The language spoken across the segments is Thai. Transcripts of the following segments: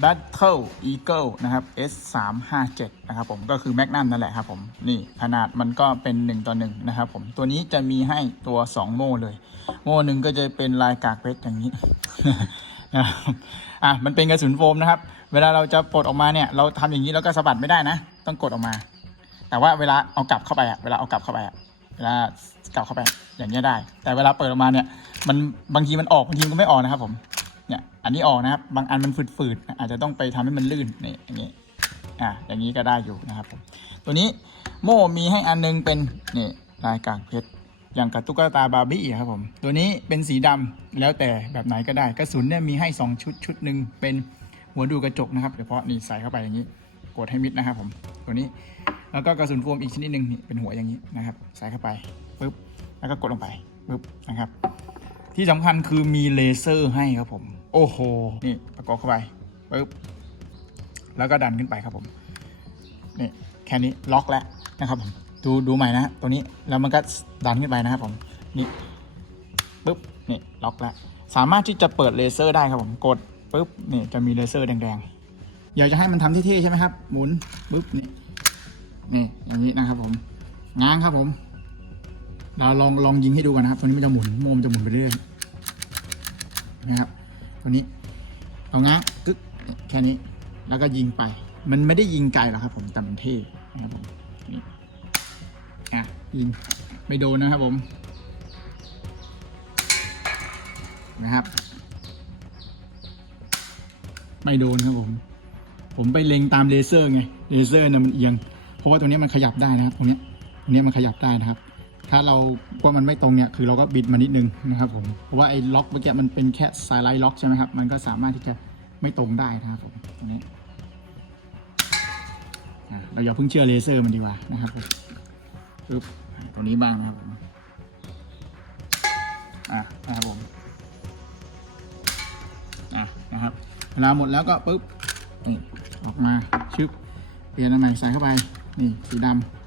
Battle Eagle นะครับ S 3 5 7 นะครับผมก็คือแมกนัมนั่นแหละครับผม นี่ขนาดมันก็เป็น 1 ต่อ 1 นะครับผม ตัวนี้จะมีให้ตัว 2 โม่เลย โม่หนึ่งก็จะเป็นลายกากเพชรอย่างนี้นะครับอะมันเป็นกระสุนโฟมนะครับ เวลาเราจะปลดออกมาเนี่ย เราทำอย่างนี้แล้วก็สะบัดไม่ได้นะ ต้องกดออกมา แต่ว่าเวลาเอากลับเข้าไปอะเวลาเอากลับเข้าไปอะเวลากลับเข้าไปอย่างเงี้ได้ แต่เวลาเปิดออกมาเนี่ย มันบางทีมันออกบางทีมันก็ไม่ออกนะครับผม อันนี้ออกนะครับ บางอันมันฝืดๆอาจจะต้องไปทำให้มันลื่นนี่อย่างนี้อ่าอย่างนี้ก็ได้อยู่นะครับผมตัวนี้โม่มีให้อันนึงเป็นนี่ลายกากเพชรอย่างกับตุ๊กตาบาร์บี้ครับผม ตัวนี้เป็นสีดำแล้วแต่แบบไหนก็ได้ กระสุนเนี่ยมีให้ 2 ชุดชุดหนึ่งเป็นหัวดูกระจกนะครับเฉพาะนี่ใส่เข้าไปอย่างนี้ กดให้มิดนะครับผม ตัวนี้ แล้วก็กระสุนโฟมอีกชนิดหนึ่งนี่เป็นหัวอย่างนี้นะครับ ใส่เข้าไปปุ๊บ แล้วก็กดลงไปปุ๊บนะครับ ที่สำคัญคือมีเลเซอร์ให้ครับผม โอ้โห นี่ประกอบเข้าไปปุ๊บแล้วก็ดันขึ้นไปครับผม นี่แค่นี้ล็อกแล้วนะครับผม ดูดูใหม่นะตัวนี้แล้วมันก็ดันขึ้นไปนะครับผม นี่ปุ๊บ นี่ล็อกแล้ว สามารถที่จะเปิดเลเซอร์ได้ครับผม กดปุ๊บ นี่จะมีเลเซอร์แดงๆ อยากจะให้มันทำเท่ๆใช่ไหมครับ หมุนปุ๊บ นี่ นี่อย่างนี้นะครับผมง้างครับผม เราลองลองยิงให้ดูกันนะครับ ตัวนี้มันจะหมุนโมมันจะหมุนไปเรื่อยนะครับ ตัวนี้ตรงง้างกึกแค่นี้ แล้วก็ยิงไป มันไม่ได้ยิงไกลหรอกครับ ผมแต่มันเท่นะครับผมนี่อะยิงไม่โดนนะครับผม นะครับ ไม่โดนครับผม ผมไปเล็งตามเลเซอร์ไงเลเซอร์เนี่ยมันเอียง เพราะว่าตัวนี้มันขยับได้นะครับ ตรงนี้ตรงนี้มันขยับได้นะครับ ถ้าเราว่ามันไม่ตรงเนี่ยคือเราก็บิดมานิดนึงนะครับผมเพราะว่าไอ้ล็อกเมื่อกี้มันเป็นแค่สายไลท์ล็อกใช่ไหมครับมันก็สามารถที่จะไม่ตรงได้นะครับผมตรงนี้เราอย่าเพิ่งเชื่อเลเซอร์มันดีกว่านะครับปึ๊บตัวนี้บ้างนะครับผมอะนะครับผมอะนะครับเวลาหมดแล้วก็ปึ๊บนี่ออกมาชึบเปลี่ยนอันใหม่ใส่เข้าไปนี่สีดำ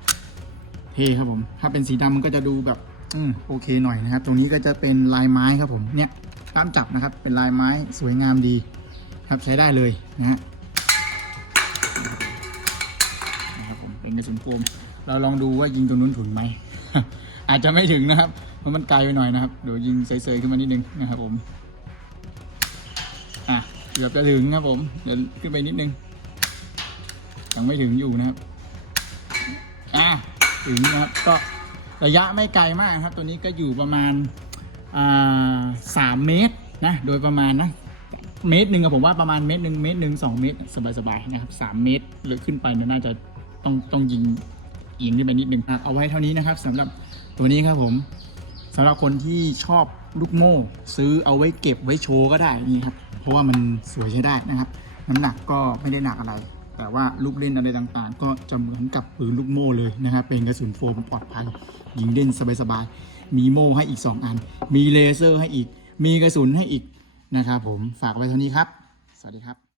เท่ครับผม ถ้าเป็นสีดำมันก็จะดูแบบอืมโอเคหน่อยนะครับ ตรงนี้ก็จะเป็นลายไม้ครับผม เนี่ยตามจับนะครับ เป็นลายไม้สวยงามดี ครับใช้ได้เลยนะฮะนะครับผมเป็นกระสุนโฟมเราลองดูว่ายิงตรงนู้นถึงไหม อาจจะไม่ถึงนะครับ เพราะมันไกลไปหน่อยนะครับ เดี๋ยวยิงเซยๆขึ้นมานิดนึงนะครับผม อะเกือบจะถึงครับผม เดี๋ยวขึ้นไปนิดนึง ยังไม่ถึงอยู่นะครับ อะ ถึงนะครับก็ระยะไม่ไกลมากครับ ตัวนี้ก็อยู่ประมาณสามเมตรนะโดยประมาณนะเมตรหนึ่งอะผมว่าประมาณเมตรหนึ่งเมตรหนึ่งสองเมตรสบายๆนะครับสามเมตรหรือขึ้นไปเนี่ยน่าจะต้องต้องยิงยิงขึ้นไปนิดหนึ่งอะเอาไว้เท่านี้นะครับสำหรับตัวนี้ครับผมสำหรับคนที่ชอบลูกโม่ซื้อเอาไว้เก็บไว้โชว์ก็ได้นี่ครับเพราะว่ามันสวยใช้ได้นะครับ น้ำหนักก็ไม่ได้หนักอะไร แต่ว่าลูกเล่นอะไรต่างๆ ก็จะเหมือนกับปืนลูกโม่เลยนะครับ เป็นกระสุนโฟมปลอดภัย ยิงเล่นสบายๆ มีโม่ให้อีก 2 อัน มีเลเซอร์ให้อีก มีกระสุนให้อีกนะครับผม ฝากไว้เท่านี้ครับ สวัสดีครับ